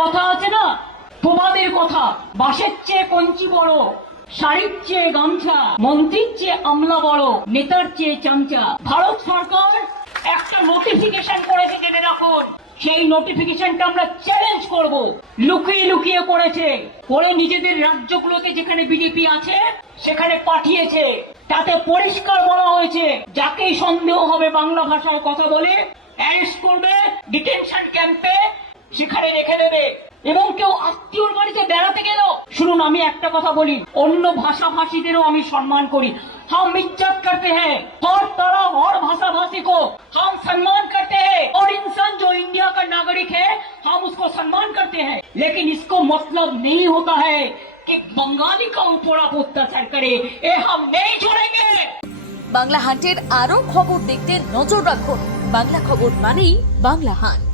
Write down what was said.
কথা আছে না, তোমাদের কথা, বাঁশের চেয়ে কঞ্চি বড়, শাড়ির চেয়ে গামছা, মন্ত্রীর চেয়ে আমলা বড়, নেতার চেয়ে চামচা। ভারত সরকার একটা নোটিফিকেশন করেছে, জেনে রাখুন। সেই নোটিফিকেশনটা আমরা চ্যালেঞ্জ করব। লুকিয়ে লুকিয়ে করেছে, করে নিজেদের রাজ্যগুলোতে যেখানে বিজেপি আছে সেখানে পাঠিয়েছে। তাতে পরিষ্কার বলা হয়েছে, যাকেই সন্দেহ হবে বাংলা ভাষায় কথা বলে অ্যারেস্ট করবে, ডিটেনশন ক্যাম্পে সেখানে রেখে দেবে। এবং কেউ আত্মীয়র বাড়িতে বেড়াতে গেল, শুনুন আমি একটা কথা বলি, অন্য ভাষাভাষীদেরও আমি সম্মান করি। हम इज्जत करते हैं हर तरह और भाषा भाषी को हम सम्मान करते हैं, और इंसान जो इंडिया का नागरिक है हम उसको सम्मान करते हैं। लेकिन इसको मतलब नहीं होता है कि बंगाली का ऊपर आप अत्याचार करे, ये हम नहीं छोड़ेंगे। বাংলা হান্টের আরো খবর দেখতে নজর রাখুন। বাংলা খবর মানেই বাংলা হান্ট।